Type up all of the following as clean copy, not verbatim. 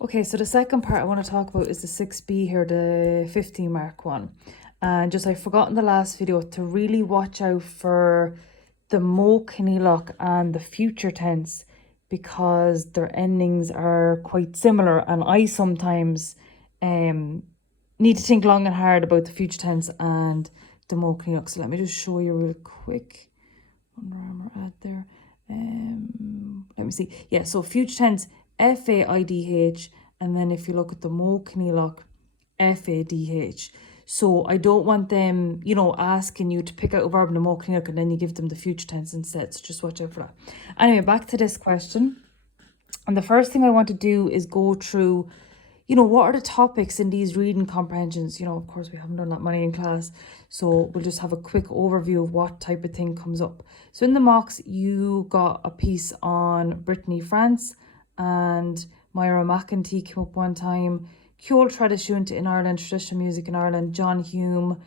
Okay, so the second part I want to talk about is the 6B here, the 50 mark one. And just I forgot in the last video to really watch out for the Mo Lock and the future tense because their endings are quite similar, and I sometimes need to think long and hard about the future tense and the Mo Lock. So let me just show you real quick. Under Armour ad there. Let me see. Yeah, so future tense FAIDH, and then if you look at the Mo Lock, FADH. So I don't want them, asking you to pick out a verb in the Mo Lock and then you give them the future tense instead. So just watch out for that. Anyway, back to this question. And the first thing I want to do is go through, what are the topics in these reading comprehensions? Of course, we haven't done that many in class. So we'll just have a quick overview of what type of thing comes up. So in the mocks, you got a piece on Brittany France and Myra McEntee came up one time. Ceol Tradiisiúnta in Ireland, traditional music in Ireland, John Hume.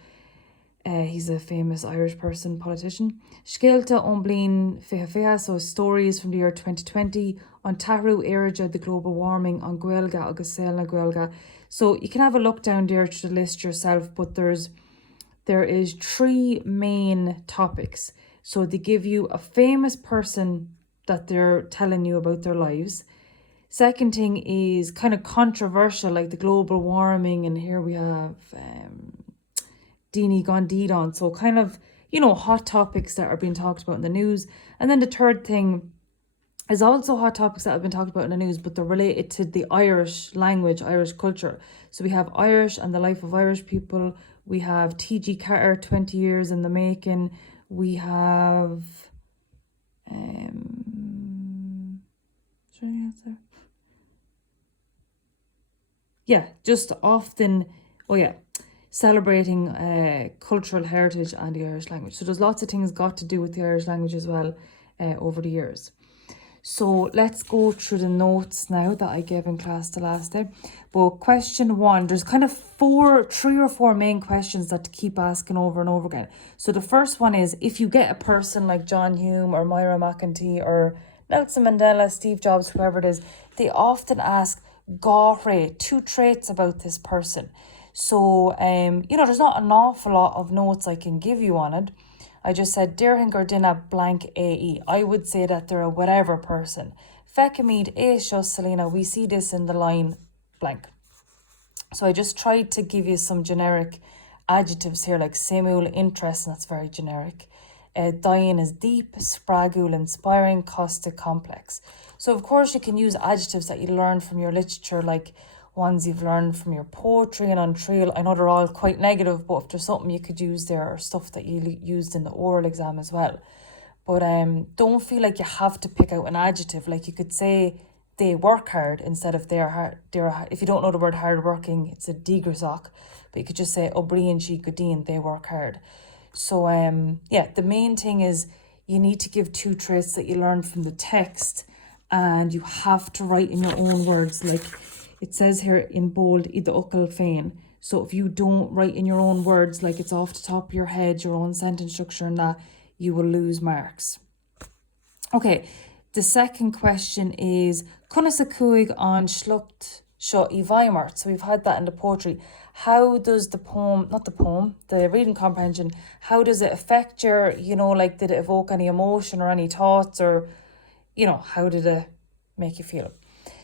He's a famous Irish person, politician. Scialta ón Blin Fiche Fiche, so stories from the year 2020. On Tahrú Éireaide, the global warming. On Gaeilge agus Saol na Gaeilge. So you can have a look down there to the list yourself, but there is 3 main topics. So they give you a famous person that they're telling you about their lives. Second thing is kind of controversial, like the global warming, and here we have Dini Gondidon. So kind of, hot topics that are being talked about in the news. And then the third thing is also hot topics that have been talked about in the news, but they're related to the Irish language, Irish culture. So we have Irish and the life of Irish people. We have T.G. Carter, 20 years in the making. We have... Yeah, just often, celebrating cultural heritage and the Irish language. So there's lots of things got to do with the Irish language as well over the years. So let's go through the notes now that I gave in class the last day. But question 1, there's kind of 3 or 4 main questions that to keep asking over and over again. So the first one is, if you get a person like John Hume or Myra McEntee or Nelson Mandela, Steve Jobs, whoever it is, they often ask, Gáthraidh, 2 traits about this person. So, there's not an awful lot of notes I can give you on it. I just said, Dearhin Gordina blank AE. I would say that they're a whatever person. Fecamid Aisho Selena, we see this in the line blank. So I just tried to give you some generic adjectives here, like Semul, interesting, that's very generic. Diane is deep, Spragul, inspiring, caustic, complex. So of course you can use adjectives that you learn from your literature, like ones you've learned from your poetry and on trail. I know they're all quite negative, but if there's something you could use there or stuff that you used in the oral exam as well. But don't feel like you have to pick out an adjective. Like you could say they work hard instead of they're hard. If you don't know the word hard working, it's a digresach. But you could just say O'Brien, she Godin, they work hard. So the main thing is you need to give 2 traits that you learned from the text, and you have to write in your own words. Like it says here in bold, Ida Uckal Fain. So if you don't write in your own words, like it's off the top of your head, your own sentence structure and that, you will lose marks. Okay, the second question is, Kunasakuig on Schlucht Sho I Weimar. So we've had that in the poetry. How does the reading comprehension, how does it affect your, like did it evoke any emotion or any thoughts, or, how did it make you feel?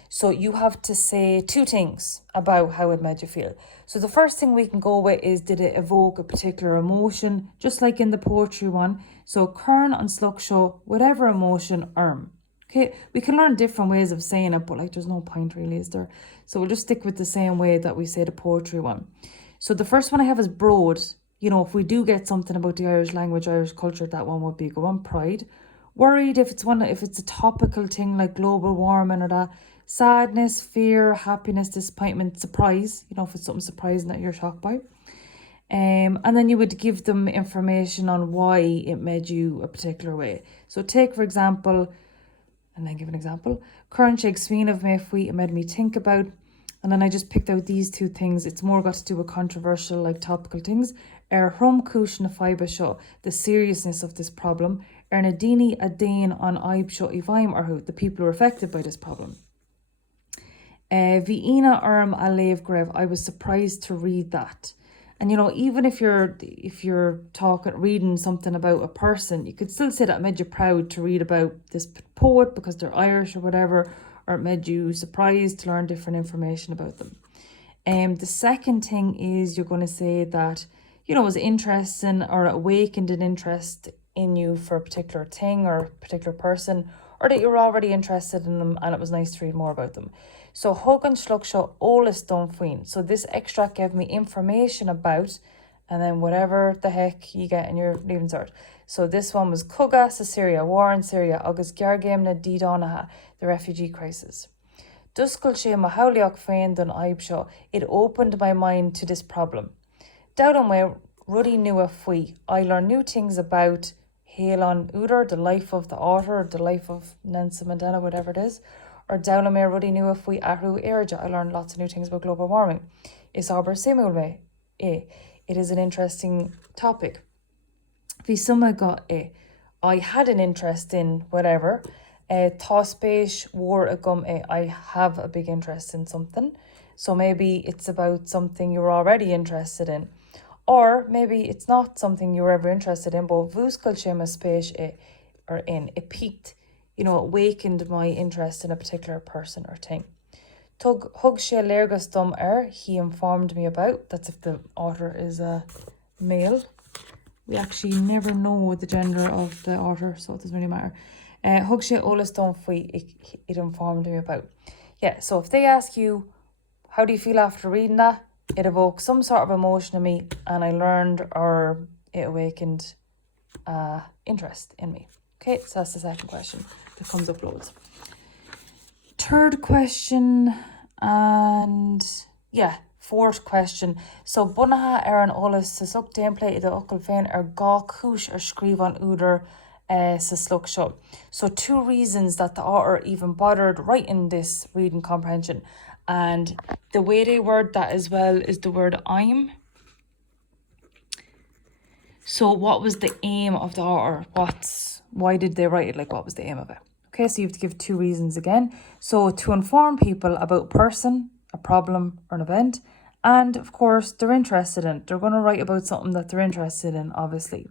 So you have to say 2 things about how it made you feel. So the first thing we can go with is, did it evoke a particular emotion, just like in the poetry one. So Kern on Slugshaw, whatever emotion, Okay, we can learn different ways of saying it, but there's no point really, is there? So we'll just stick with the same way that we say the poetry one. So the first one I have is broad. If we do get something about the Irish language, Irish culture, that one would be a good one. Pride. Worried, if it's a topical thing like global warming or that. Sadness, fear, happiness, disappointment, surprise. If it's something surprising that you're shocked by. And then you would give them information on why it made you a particular way. So take, for example, and then give an example. Current Shake Sween of Mayfui, it made me think about. And then I just picked out these 2 things. It's more got to do with controversial, like topical things. Hrum Kush na Fiba Show, the seriousness of this problem. Nadini Adain on Aib Show Ivaim Arhu, the people who are affected by this problem. Vienna Erm a Lev Grev, I was surprised to read that. And even if you're reading something about a person, you could still say that it made you proud to read about this poet because they're Irish or whatever, or it made you surprised to learn different information about them. The second thing is you're going to say that, it was interesting or awakened an interest in you for a particular thing or a particular person, or that you were already interested in them and it was nice to read more about them. So Hogan Schluckshaw Olis Dunfuin. So this extract gave me information about, and then whatever the heck you get in your leaving cert. So this one was Cuga sa Syria, war in Syria, August Gargamna Di Donaha, the refugee crisis. Duskel sé mahauliach féin don aibshaw, it opened my mind to this problem. Down where Ruddy knew a fui, I learned new things about Halon Uder, the life of the author, the life of Nelson Mandela, whatever it is. Or Dowlamere Ruddy knew a fui Ahru Erja, I learned lots of new things about global warming. Is aber simulme, it is an interesting topic. Visuma got I had an interest in whatever. Tospeish war agum I have a big interest in something. So maybe it's about something you're already interested in. Or maybe it's not something you were ever interested in, but vuskal space or in it piqued, it awakened my interest in a particular person or thing. Tug hug she lergus dum he informed me about. That's if the author is a male. We actually never know the gender of the author, so it doesn't really matter. Hug she olas dum it informed me about. Yeah, so if they ask you, how do you feel after reading that? It evoked some sort of emotion in me, and I learned or it awakened interest in me. Okay, so that's the second question that comes up loads. Third question, and fourth question. So bunaha an olas sa suck template the ukul fein ga kush or skriv on uder sa sluk show. So 2 reasons that the author even bothered writing this reading comprehension. And the way they word that as well is the word I'm. So what was the aim of the author? Why did they write it? Like, what was the aim of it? Okay, so you have to give 2 reasons again. So to inform people about a person, a problem or an event. And of course, they're interested in it. They're going to write about something that they're interested in, obviously.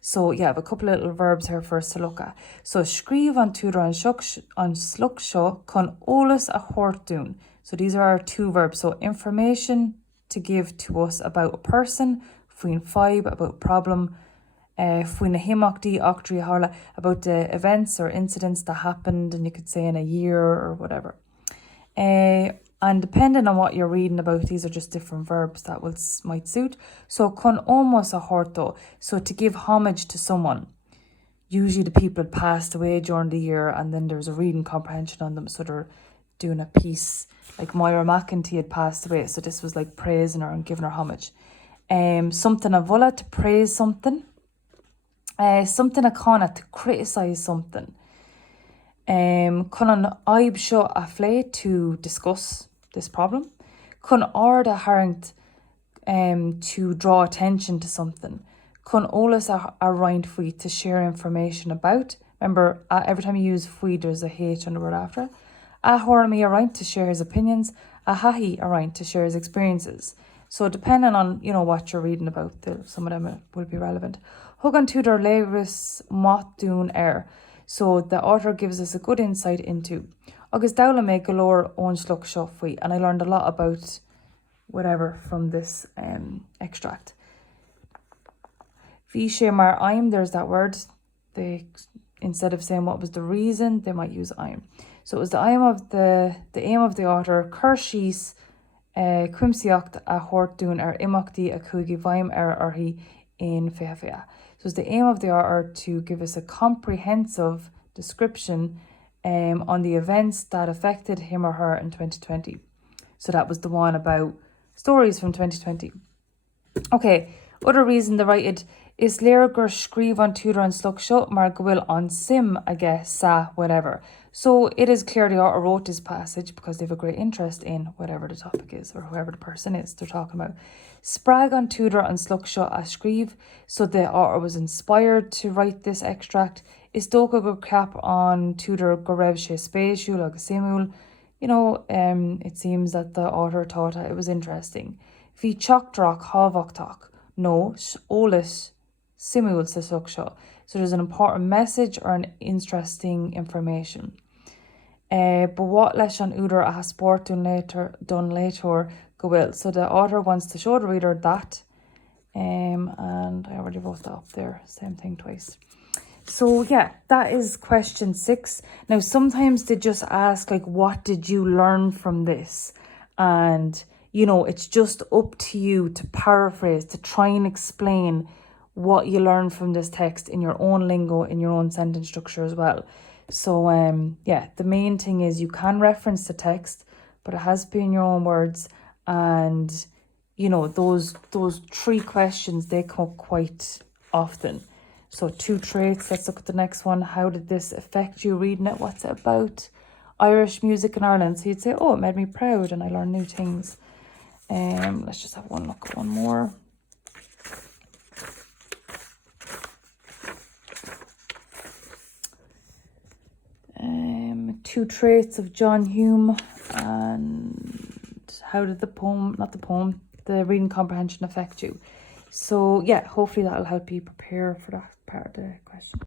So yeah, I have a couple of little verbs here for us to look at. So skriv on tutor on slukshaw con olus a hortun. So these are our 2 verbs. So information to give to us about a person, fuin five about problem, fuin a himokdi octri harla about the events or incidents that happened, and you could say in a year or whatever. And depending on what you're reading about, these are just different verbs that might suit. So con almost a horto, so to give homage to someone. Usually the people had passed away during the year, and then there's a reading comprehension on them, so they're doing a piece. Like Moira McEntee had passed away, so this was like praising her and giving her homage. Something a vulla, to praise something. Something a conna, to criticise something. Kun an aib seo a flé, to discuss this problem. Kun arda harint to draw attention to something. Kun olas a rind fui, to share information about. Remember, every time you use fui, there's a H on the word after it. A horami a rind, to share his opinions. A hahi a rind, to share his experiences. So depending on, what you're reading about, some of them will be relevant. Hugan tudor legris mot dún So the author gives us a good insight into August Dowla me galore on sluk shofui, and I learned a lot about whatever from this extract. Vishe mar I'm, there's that word. They, instead of saying what was the reason, they might use I'm. So it was the aim of the author, Kershis Quimsiocht a hortún imachti a kugi vaim arhi in fefea. So it's the aim of the author to give us a comprehensive description on the events that affected him or her in 2020. So that was the one about stories from 2020. Okay, other reason they write it is Lerager skriv on tutor and sluksho mar gwil on sim, I guess, sa, whatever. So it is clear the author wrote this passage because they have a great interest in whatever the topic is or whoever the person is they're talking about. Sprag on tutor and sluksho a skriv. So the author was inspired to write this extract. Is doka go cap on tutor gorev she spatial ag simul it seems that the author thought that it was interesting. Bhí teachtrach hábhachtach, nó ólas simúil sa suc seo. So there's an important message or an interesting information. But what leis an údar a sport done later go bhfuil. So the author wants to show the reader that. And I already wrote that up there, same thing twice. So yeah, that is question 6. Now sometimes they just ask like, what did you learn from this? And it's just up to you to paraphrase, to try and explain what you learned from this text in your own lingo, in your own sentence structure as well. So yeah, the main thing is you can reference the text, but it has to be in your own words. And those 3 questions, they come up quite often. So 2 traits. Let's look at the next one. How did this affect you reading it? What's it about? Irish music in Ireland. So you'd say, oh, it made me proud and I learned new things. Let's just have one look at one more. Two traits of John Hume, and how did the reading comprehension affect you? So yeah, hopefully that'll help you prepare for that part of the question.